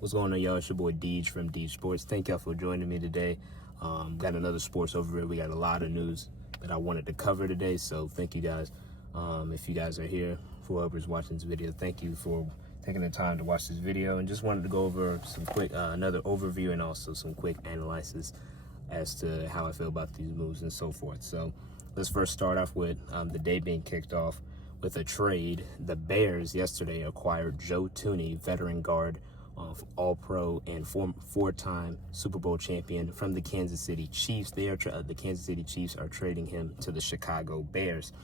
What's going on, y'all? It's your boy Deej from Deej Sports. Thank y'all for joining me today. Got another sports overview. We got a lot of news that I wanted to cover today, so thank you guys. If you guys are here, for whoever's watching this video, thank you for taking the time to watch this video, and just wanted to go over some quick, another overview and also some quick analysis as to how I feel about these moves and so forth. So let's first start off with the day being kicked off with a trade. The Bears yesterday acquired Joe Thuney, veteran guard, All-Pro and four-time Super Bowl champion from the Kansas City Chiefs. The Kansas City Chiefs are trading him to the Chicago Bears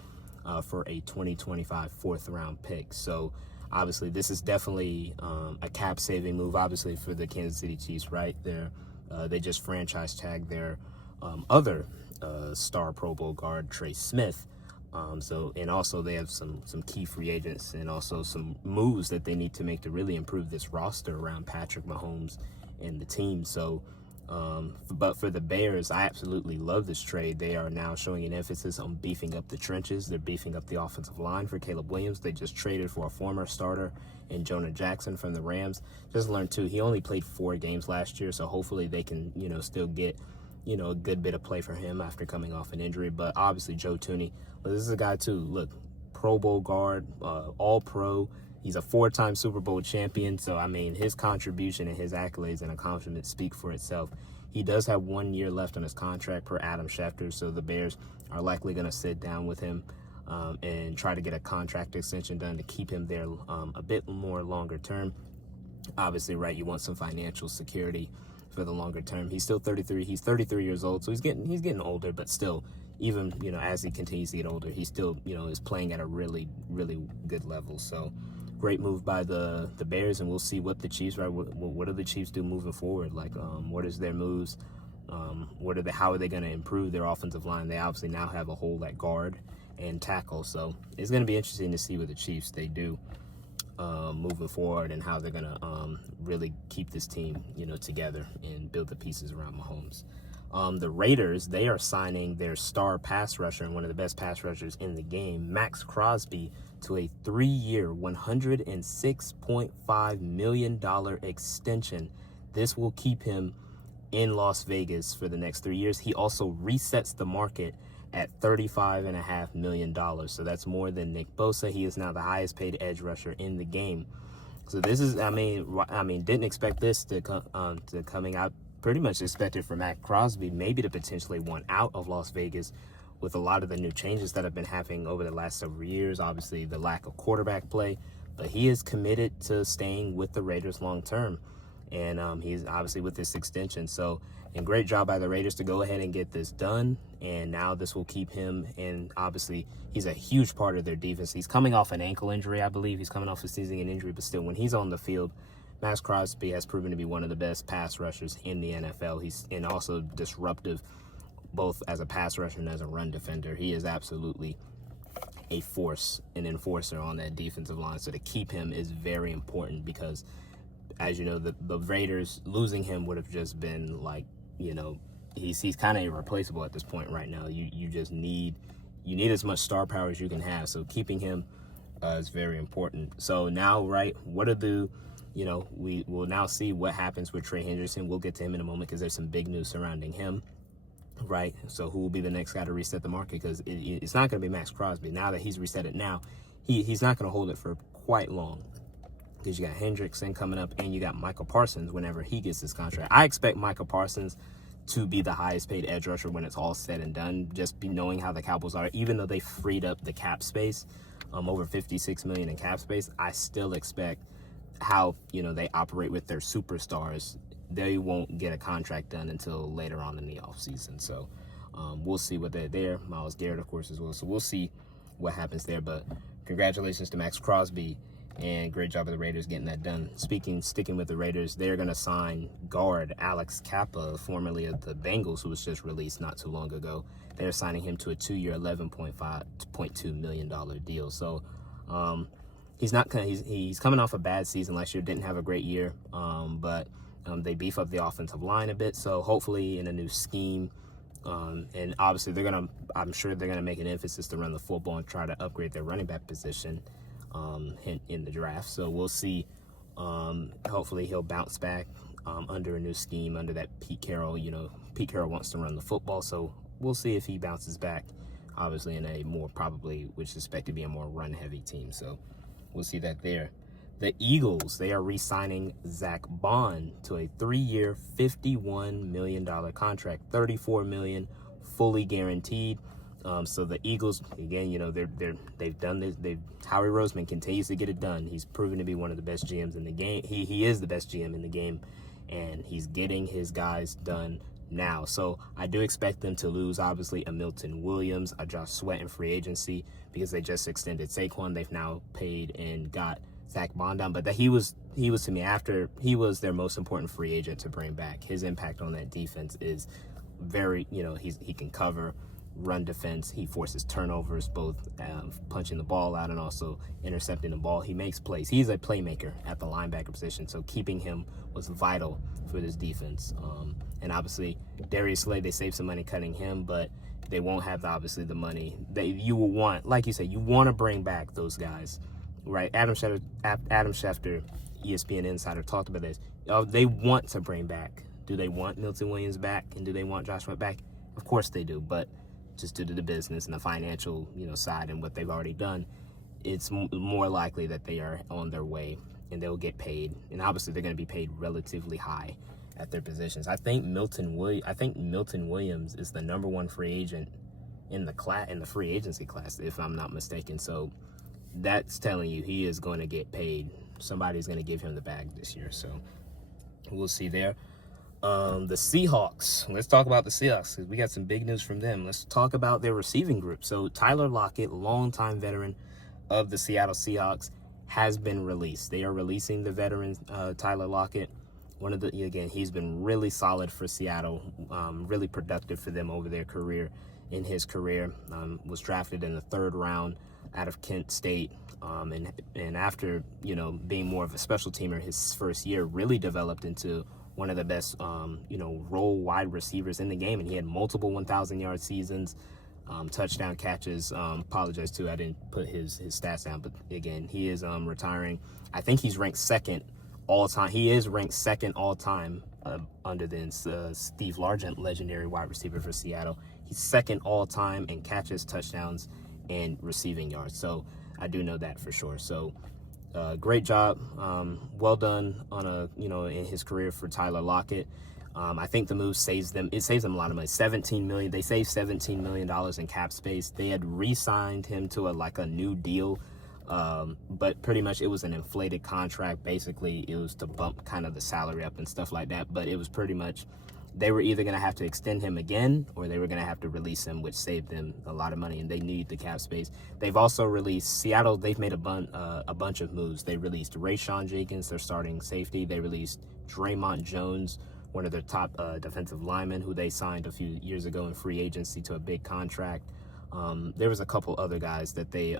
for a 2025 fourth-round pick. So obviously this is definitely a cap-saving move, obviously, for the Kansas City Chiefs, right? They just franchise tagged their other star Pro Bowl guard, Trey Smith. And also they have some key free agents and also some moves that they need to make to really improve this roster around Patrick Mahomes and the team. So, but for the Bears, I absolutely love this trade. They are now showing an emphasis on beefing up the trenches. They're beefing up the offensive line for Caleb Williams. They just traded for a former starter in Jonah Jackson from the Rams. Just learned too, he only played 4 games last year, so hopefully they can, still get a good bit of play for him after coming off an injury. But obviously Joe Thuney, this is a guy too, look, Pro Bowl guard, All-Pro. He's a 4-time Super Bowl champion. So, I mean, his contribution and his accolades and accomplishments speak for itself. He does have 1 year left on his contract per Adam Schefter. So the Bears are likely going to sit down with him and try to get a contract extension done to keep him there a bit more longer term. Obviously, right, you want some financial security for the longer term. He's still 33. He's 33 years old, so he's getting older, but still, even as he continues to get older, he still is playing at a really, really good level. So great move by the Bears, and we'll see what the Chiefs, right? What do the Chiefs do moving forward? Like, what is their moves? How are they going to improve their offensive line? They obviously now have a hole at guard and tackle, so it's going to be interesting to see what the Chiefs they do moving forward and how they're going to really keep this team, together and build the pieces around Mahomes. The Raiders, they are signing their star pass rusher and one of the best pass rushers in the game, Maxx Crosby, to a 3-year, $106.5 million extension. This will keep him in Las Vegas for the next 3 years. He also resets the market at $35.5 million. So that's more than Nick Bosa. He is now the highest paid edge rusher in the game. So this is, I mean, didn't expect this to coming out. Pretty much expected for Maxx Crosby maybe to potentially want out of Las Vegas with a lot of the new changes that have been happening over the last several years. Obviously, the lack of quarterback play, but he is committed to staying with the Raiders long term. And he's obviously with this extension. So, and great job by the Raiders to go ahead and get this done. And now this will keep him, and obviously he's a huge part of their defense. He's coming off an ankle injury, I believe. He's coming off a season injury, but still, when he's on the field, Maxx Crosby has proven to be one of the best pass rushers in the NFL. He's and also disruptive, both as a pass rusher and as a run defender. He is absolutely a force, an enforcer on that defensive line. So to keep him is very important because, as you know, the Raiders losing him would have just been like, he's kind of irreplaceable at this point right now. You just need as much star power as you can have. So keeping him is very important. So now, right, we will now see what happens with Trey Hendrickson. We'll get to him in a moment because there's some big news surrounding him, right? So who will be the next guy to reset the market? Because it's not going to be Maxx Crosby. Now that he's reset it now, he's not going to hold it for quite long because you got Hendrickson coming up and you got Michael Parsons whenever he gets his contract. I expect Michael Parsons to be the highest paid edge rusher when it's all said and done, just knowing how the Cowboys are. Even though they freed up the cap space, over $56 million in cap space, I still expect how they operate with their superstars. They won't get a contract done until later on in the offseason. So we'll see what they're there. Myles Garrett, of course, as well. So we'll see what happens there. But congratulations to Maxx Crosby, and great job of the Raiders getting that done. Sticking with the Raiders, they're going to sign guard Alex Cappa, formerly of the Bengals, who was just released not too long ago. They're signing him to a 2-year, $11.2 million deal. So he's coming off a bad season last year, didn't have a great year, but they beef up the offensive line a bit. So hopefully in a new scheme, and obviously I'm sure they're gonna make an emphasis to run the football and try to upgrade their running back position in the draft. So we'll see Hopefully he'll bounce back under a new scheme, under that Pete Carroll. Pete Carroll wants to run the football, so we'll see if he bounces back, obviously in a more probably, which is expected to be a more run-heavy team. So we'll see that there. The Eagles, they are re-signing Zach Baul to a 3-year, $51 million contract, $34 million fully guaranteed. So the Eagles, again, they've done this. Howie Roseman continues to get it done. He's proven to be one of the best GMs in the game. He is the best GM in the game, and he's getting his guys done now. So I do expect them to lose, obviously, a Milton Williams, a Josh Sweat in free agency, because they just extended Saquon. They've now paid and got Zach Baul down, but he was to me, after he was their most important free agent to bring back. His impact on that defense is very, he can cover, run defense. He forces turnovers, both punching the ball out and also intercepting the ball. He makes plays. He's a playmaker at the linebacker position, so keeping him was vital for this defense. And obviously, Darius Slay, they saved some money cutting him, but they won't have obviously the money that you will want. Like you said, you want to bring back those guys. Right, Adam Schefter, ESPN Insider, talked about this. They want to bring back. Do they want Milton Williams back, and do they want Josh Sweat back? Of course they do, but just due to the business and the financial, side and what they've already done, it's more likely that they are on their way and they'll get paid. And obviously, they're going to be paid relatively high at their positions. I think Milton Williams is the number one free agent in the free agency class, if I'm not mistaken. So that's telling you he is going to get paid. Somebody's going to give him the bag this year. So we'll see there. The Seahawks. Let's talk about the Seahawks, because we got some big news from them. Let's talk about their receiving group. So Tyler Lockett, longtime veteran of the Seattle Seahawks, has been released. They are releasing the veteran Tyler Lockett. He's been really solid for Seattle, really productive for them over their career. In his career, was drafted in the 3rd round out of Kent State, and after being more of a special teamer his first year, really developed into one of the best role wide receivers in the game, and he had multiple 1,000-yard seasons, touchdown catches. Apologize too, I didn't put his stats down, but again, he is retiring. I think he's ranked 2nd all time. He is ranked 2nd all time under the Steve Largent, legendary wide receiver for Seattle. He's 2nd all time in catches, touchdowns, and receiving yards. So I do know that for sure. So great job. Well done on in his career for Tyler Lockett. I think the move saves them. It saves them a lot of money. $17 million. They saved $17 million in cap space. They had re-signed him to a new deal. But pretty much it was an inflated contract. Basically, it was to bump kind of the salary up and stuff like that. But it was pretty much, they were either going to have to extend him again, or they were going to have to release him, which saved them a lot of money, and they need the cap space. They've also released Seattle. They've made a bunch of moves. They released Rayshawn Jenkins, their starting safety. They released Draymond Jones, one of their top defensive linemen, who they signed a few years ago in free agency to a big contract. There was a couple other guys that they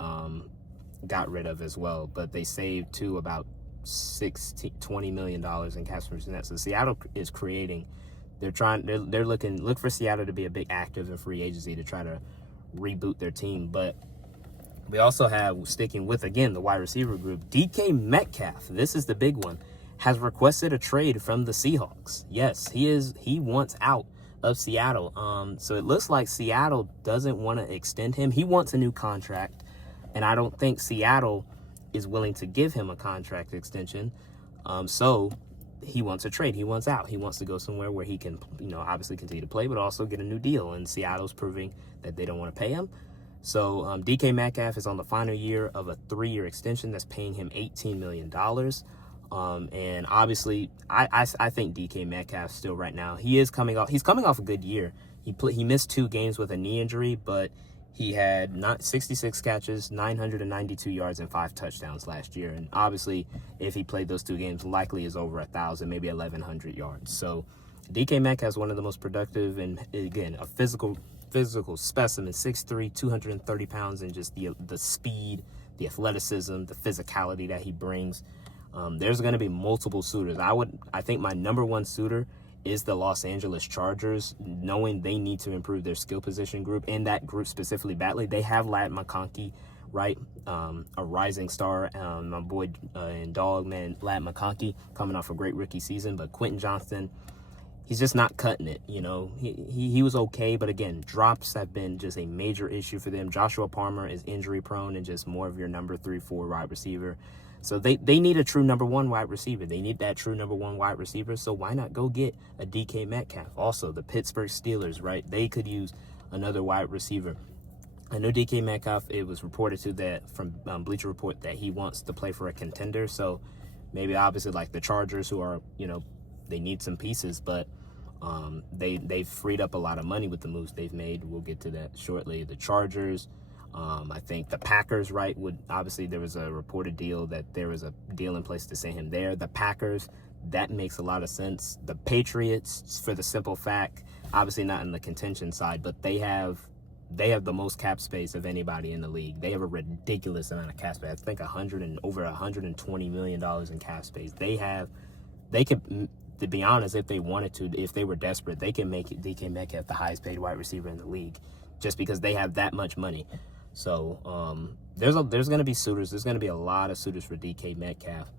got rid of as well, but they saved to about $20 million in cap space. So Seattle is creating. They're look for Seattle to be a big active in free agency to try to reboot their team. But we also have, sticking with, again, the wide receiver group, DK Metcalf, this is the big one, has requested a trade from the Seahawks. Yes, he wants out of Seattle. So it looks like Seattle doesn't want to extend him. He wants a new contract, and I don't think Seattle is willing to give him a contract extension. So he wants a trade. He wants out. He wants to go somewhere where he can, obviously continue to play, but also get a new deal. And Seattle's proving that they don't want to pay him. So DK Metcalf is on the final year of a 3-year extension that's paying him $18 million. And obviously, I think DK Metcalf still right now, he's coming off a good year. He missed 2 games with a knee injury, but he had 66 catches, 992 yards, and 5 touchdowns last year. And obviously, if he played those 2 games, likely is over 1,000, maybe 1,100 yards. So DK Metcalf is one of the most productive, and again, a physical specimen, 6'3", 230 pounds, and just the speed, the athleticism, the physicality that he brings. There's going to be multiple suitors. I think my number one suitor is the Los Angeles Chargers, knowing they need to improve their skill position group, and that group specifically badly. They have Ladd McConkey right? A rising star, my boy and dog, man, Lad McConkey, coming off a great rookie season. But Quentin Johnston, he's just not cutting it, you know. He was okay, but again, drops have been just a major issue for them. Joshua Palmer is injury prone and just more of your number 3-4 wide receiver. So they need a true number 1 wide receiver. They need that true number 1 wide receiver. So why not go get a DK Metcalf? Also, the Pittsburgh Steelers, right? They could use another wide receiver. I know DK Metcalf, it was reported to that from Bleacher Report that he wants to play for a contender. So maybe obviously like the Chargers, who are, you know, they need some pieces, but they've freed up a lot of money with the moves they've made. We'll get to that shortly. The Chargers, I think the Packers, right, would obviously there was a reported deal that there was a deal in place to send him there. The Packers, that makes a lot of sense. The Patriots, for the simple fact, obviously not in the contention side, but they have the most cap space of anybody in the league. They have a ridiculous amount of cap space. I think over $120 million in cap space. They could, to be honest, if they wanted to, if they were desperate, they can make DK Metcalf the highest paid wide receiver in the league, just because they have that much money. So there's going to be suitors. There's going to be a lot of suitors for DK Metcalf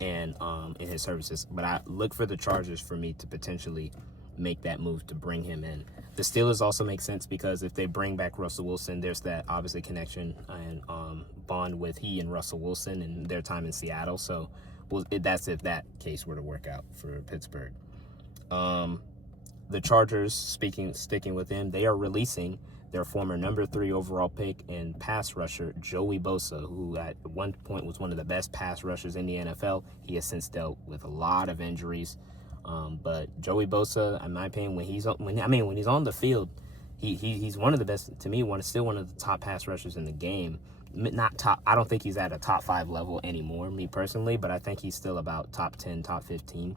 and in his services. But I look for the Chargers for me to potentially make that move to bring him in. The Steelers also make sense because if they bring back Russell Wilson, there's that obviously connection and bond with he and Russell Wilson and their time in Seattle. So that's if that case were to work out for Pittsburgh. The Chargers, sticking with them, they are releasing their former number 3 overall pick and pass rusher, Joey Bosa, who at one point was one of the best pass rushers in the NFL. He has since dealt with a lot of injuries. But Joey Bosa, in my opinion, when he's on the field, he's one of the best, to me, still one of the top pass rushers in the game. Not top, I don't think he's at a top 5 level anymore, me personally, but I think he's still about top 10, top 15.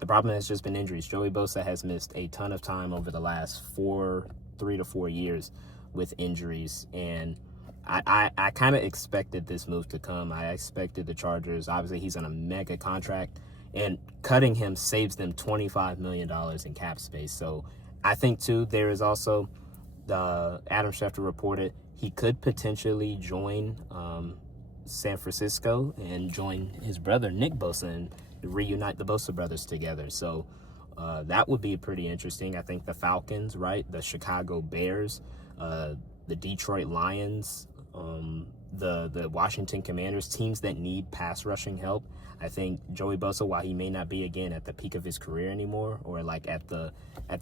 The problem has just been injuries. Joey Bosa has missed a ton of time over the last 3 to 4 years with injuries, and I kind of expected this move to come. I expected the Chargers, obviously he's on a mega contract, and cutting him saves them $25 million in cap space. So I think, too, there is also, Adam Schefter reported, he could potentially join San Francisco and join his brother, Nick Bosa, and reunite the Bosa brothers together. So that would be pretty interesting. I think the Falcons, right, the Chicago Bears, the Detroit Lions, the Washington Commanders, teams that need pass rushing help. I think Joey Bosa, while he may not be, again, at the peak of his career anymore, or like at the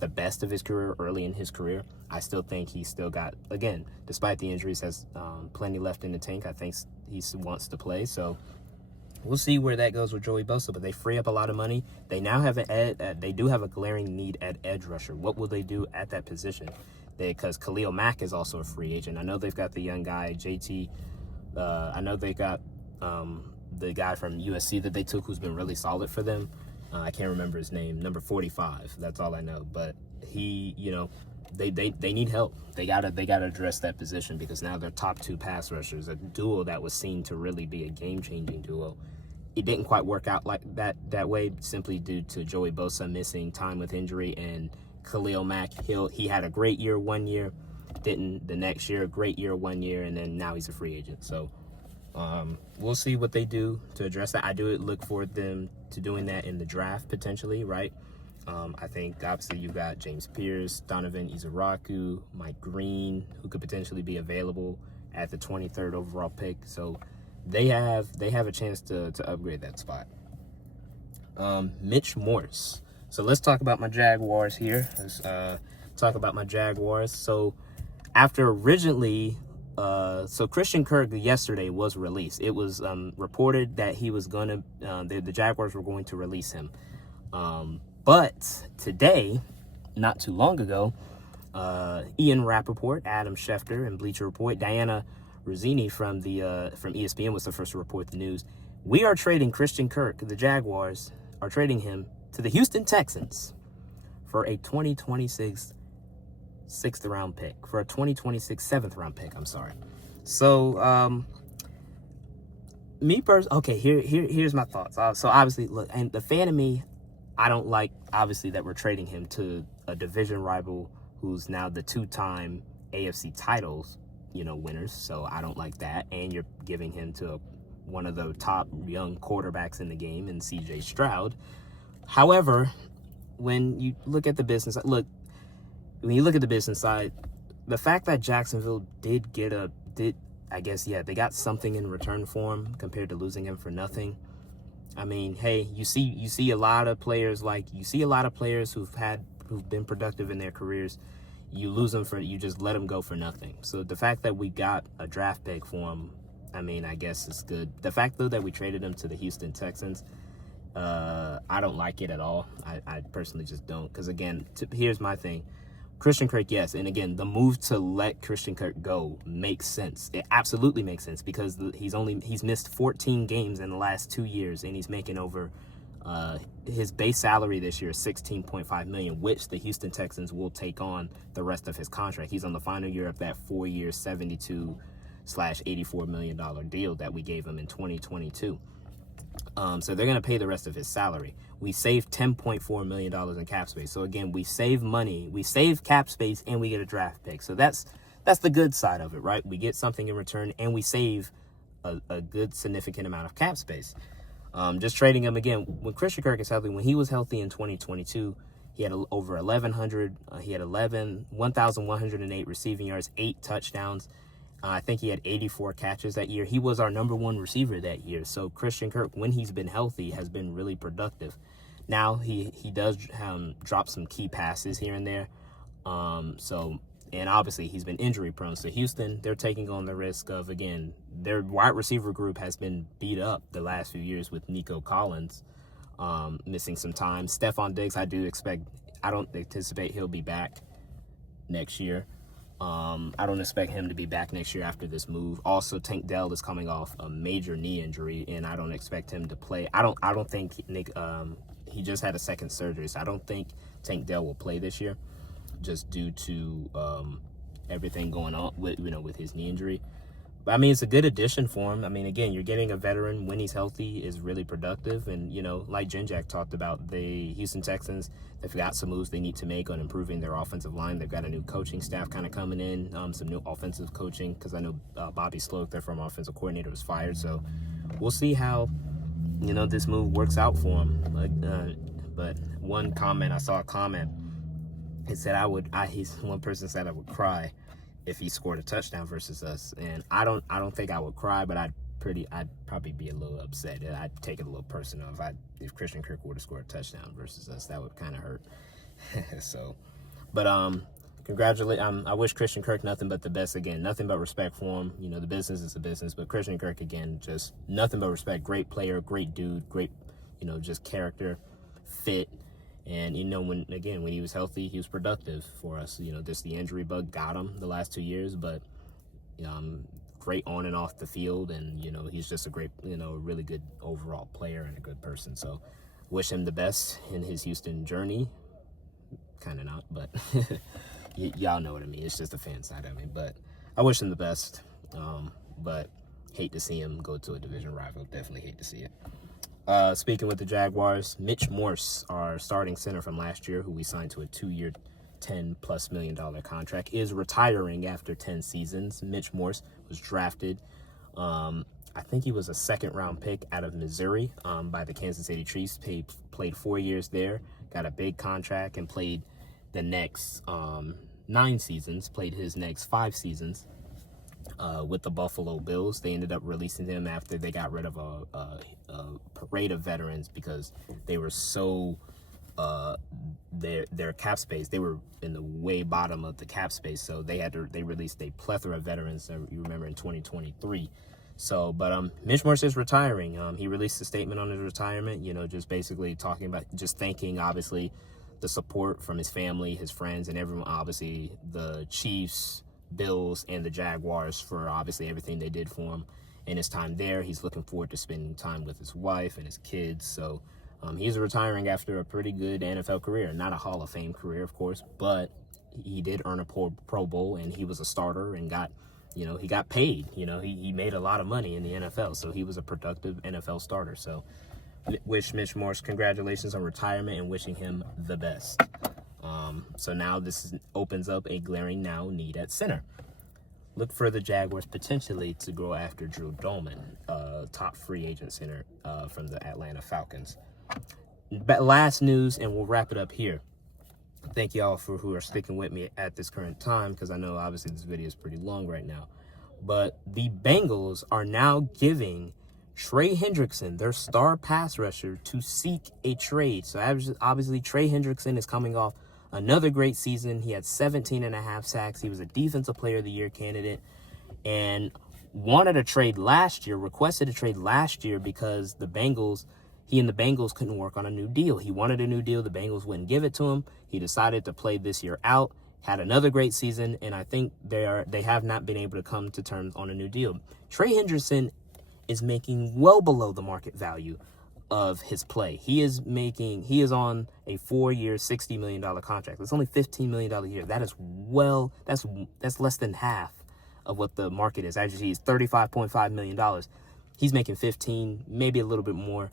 best of his career, early in his career, I still think he's still got, again, despite the injuries, has plenty left in the tank. I think he wants to play. So we'll see where that goes with Joey Bosa, but they free up a lot of money. They now have they do have a glaring need at edge rusher. What will they do at that position? Because Khalil Mack is also a free agent. I know they've got the young guy, JT. I know they got the guy from USC that they took who's been really solid for them. I can't remember his name, number 45. That's all I know. But he, you know, they need help. They gotta address that position because now they're top 2 pass rushers, a duo that was seen to really be a game-changing duo. It didn't quite work out like that way simply due to Joey Bosa missing time with injury, and Khalil Mack, he had a great year 1 year, didn't the next year, a great year 1 year, and then now he's a free agent. So we'll see what they do to address that. I do look for them to doing that in the draft potentially, right? I think obviously you've got James Pierce, Donovan Izaraku, Mike Green, who could potentially be available at the 23rd overall pick. So they have a chance to upgrade that spot. Mitch Morse. So let's talk about my Jaguars here. Let's talk about my Jaguars. So after originally, so Christian Kirk yesterday was released. It was reported that he was gonna, the Jaguars were going to release him. But today, not too long ago, Ian Rappaport, Adam Schefter, and Bleacher Report, Diana Rossini from ESPN was the first to report the news. We are trading Christian Kirk. The Jaguars are trading him to the Houston Texans for a 2026 6th-round pick, for a 2026 7th-round pick, I'm sorry. So, me personally, okay, here's my thoughts. So, obviously, look, and the fan of me, I don't like, obviously, that we're trading him to a division rival who's now the 2-time AFC titles winners. So I don't like that. And you're giving him to one of the top young quarterbacks in the game in C.J. Stroud. However, when you look at the business, side, the fact that Jacksonville they got something in return for him compared to losing him for nothing. I mean, hey, you see a lot of players who've been productive in their careers. You lose them you just let them go for nothing. So the fact that we got a draft pick for him, I mean, I guess it's good. The fact though that we traded him to the Houston Texans, I don't like it at all. I personally just don't. Because again, here's my thing. Christian Kirk, yes. And again, the move to let Christian Kirk go makes sense. It absolutely makes sense because he's missed 14 games in the last 2 years, and he's making over his base salary this year is $16.5 million, which the Houston Texans will take on the rest of his contract. He's on the final year of that 4-year, $72/$84 million deal that we gave him in 2022. So they're going to pay the rest of his salary. We saved $10.4 million in cap space. So again, we save money, we save cap space, and we get a draft pick. So that's the good side of it, right? We get something in return, and we save a good significant amount of cap space. Just trading him again. When Christian Kirk is healthy, when he was healthy in 2022, he had over 1,100. He had 1,108 receiving yards, 8 touchdowns. I think he had 84 catches that year. He was our number 1 receiver that year. So Christian Kirk, when he's been healthy, has been really productive. Now he does drop some key passes here and there. And obviously he's been injury prone. So Houston, they're taking on the risk of, again, their wide receiver group has been beat up the last few years with Nico Collins missing some time. Stephon Diggs, I don't anticipate he'll be back next year. I don't expect him to be back next year after this move. Also, Tank Dell is coming off a major knee injury, and I don't expect him to play. I don't think he just had a second surgery, so I don't think Tank Dell will play this year, just due to everything going on with his knee injury. But I mean, it's a good addition for him. I mean, again, you're getting a veteran when he's healthy is really productive. And, like Jack talked about, the Houston Texans, they've got some moves they need to make on improving their offensive line. They've got a new coaching staff kind of coming in, some new offensive coaching, because I know Bobby Sloak, their former offensive coordinator, was fired. So we'll see how, this move works out for him. But I saw a comment. It said one person said I would cry if he scored a touchdown versus us, and I don't think I would cry, but I'd probably be a little upset. I'd take it a little personal if Christian Kirk would have scored a touchdown versus us. That would kind of hurt. So, but I wish Christian Kirk nothing but the best. Again, nothing but respect for him. The business is a business, but Christian Kirk, again, just nothing but respect. Great player, great dude, great, just character, fit. And, when he was healthy, he was productive for us. Just the injury bug got him the last 2 years, but great on and off the field. And, he's just a great, really good overall player and a good person. So wish him the best in his Houston journey. Kind of not, but y'all know what I mean. It's just the fan side of me. But I wish him the best. But hate to see him go to a division rival. Definitely hate to see it. Speaking with the Jaguars, Mitch Morse, our starting center from last year, who we signed to a 2-year, $10+ million contract, is retiring after 10 seasons. Mitch Morse was drafted. I think he was a second-round pick out of Missouri by the Kansas City Chiefs. Played 4 years there, got a big contract, and played the next 9 seasons, played his next 5 seasons with the Buffalo Bills. They ended up releasing him after they got rid of a parade of veterans because they were so their cap space, they were in the way bottom of the cap space, so they released a plethora of veterans, you remember, in 2023. So, but Mitch Morse is retiring. He released a statement on his retirement, just basically talking about, just thanking, obviously, the support from his family, his friends, and everyone, obviously, the Chiefs, Bills, and the Jaguars for, obviously, everything they did for him in his time there. He's looking forward to spending time with his wife and his kids. So he's retiring after a pretty good NFL career. Not a Hall of Fame career, of course, but he did earn a Pro Bowl, and he was a starter and got, he got paid. He made a lot of money in the NFL, so he was a productive NFL starter. So wish Mitch Morse congratulations on retirement and wishing him the best. So now this opens up a glaring need at center. look for the Jaguars potentially to go after Drew Dolman, top free agent center from the Atlanta Falcons. But last news, and we'll wrap it up here. Thank y'all for who are sticking with me at this current time, because I know obviously this video is pretty long right now. But the Bengals are now giving Trey Hendrickson, their star pass rusher, to seek a trade. So obviously Trey Hendrickson is coming off another great season. He had 17.5 sacks. He was a Defensive Player of the Year candidate and wanted a trade last year, requested a trade last year because he and the Bengals couldn't work on a new deal. He wanted a new deal. The Bengals wouldn't give it to him. He decided to play this year out, had another great season, and I think they have not been able to come to terms on a new deal. Trey Hendrickson is making well below the market value of his play. He is on a 4-year, $60 million contract. It's only $15 million a year. That is that's less than half of what the market is. Actually, he's $35.5 million. He's making 15, maybe a little bit more.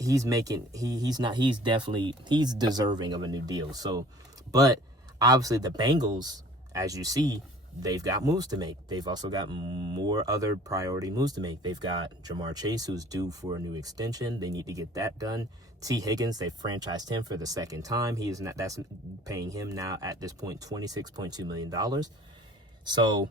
He's deserving of a new deal. So, but obviously the Bengals, as you see, they've got moves to make. They've also got more other priority moves to make. They've got Jamar Chase, who's due for a new extension. They need to get that done. T. Higgins, they franchised him for the second time. That's paying him now at this point $26.2 million. So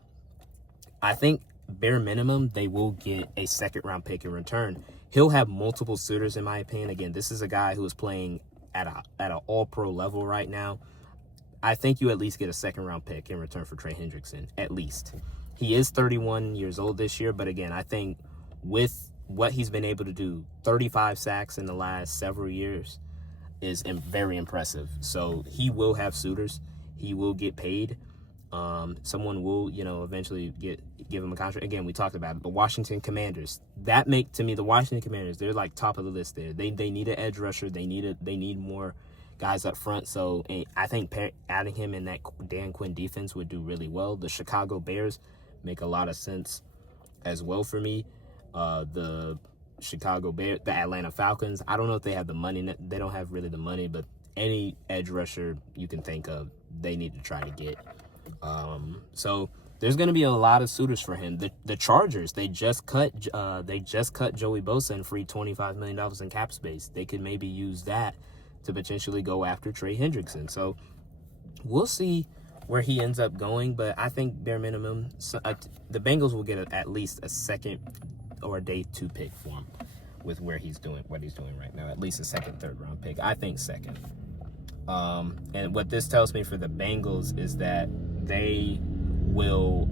I think bare minimum, they will get a second-round pick in return. He'll have multiple suitors, in my opinion. Again, this is a guy who is playing at an all-pro level right now. I think you at least get a second-round pick in return for Trey Hendrickson, at least. He is 31 years old this year, but again, I think with what he's been able to do, 35 sacks in the last several years is very impressive. So he will have suitors. He will get paid. Someone will, eventually give him a contract. Again, we talked about it. The Washington Commanders. The Washington Commanders, they're like top of the list there. They need an edge rusher. They need more guys up front. So I think adding him in that Dan Quinn defense would do really well. The Chicago Bears make a lot of sense as well for me. The Chicago Bears, the Atlanta Falcons, I don't know if they have the money. They don't have really the money, but any edge rusher you can think of, they need to try to get. So there's going to be a lot of suitors for him. The Chargers, they just cut Joey Bosa and freed $25 million in cap space. They could maybe use that to potentially go after Trey Hendrickson. So we'll see where he ends up going, but I think bare minimum, the Bengals will get at least a second or a day 2 pick for him with what he's doing right now. At least a second, third round pick. I think second. And what this tells me for the Bengals is that they will,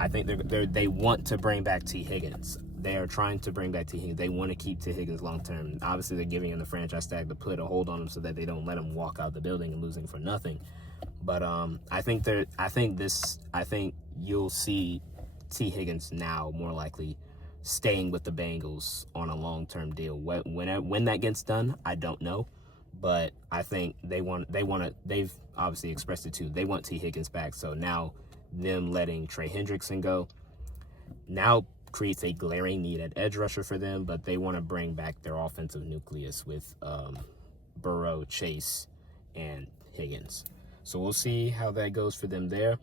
I think they want to bring back T. Higgins. They are trying to bring back T. Higgins. They want to keep T. Higgins long term. Obviously, they're giving him the franchise tag to put a hold on him so that they don't let him walk out the building and losing for nothing. But I think you'll see T. Higgins now more likely staying with the Bengals on a long-term deal. When that gets done, I don't know. But I think they've obviously expressed it too. They want T. Higgins back. So now them letting Trey Hendrickson go now creates a glaring need at edge rusher for them, but they want to bring back their offensive nucleus with Burrow, Chase, and Higgins. So we'll see how that goes for them there.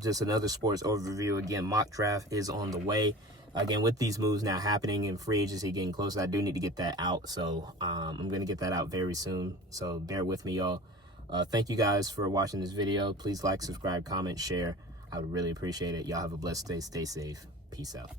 Just another sports overview. Again, mock draft is on the way. Again, with these moves now happening and free agency getting closer, I do need to get that out. So I'm going to get that out very soon. So bear with me, y'all. Thank you guys for watching this video. Please like, subscribe, comment, share. I would really appreciate it. Y'all have a blessed day. Stay safe. Peace out.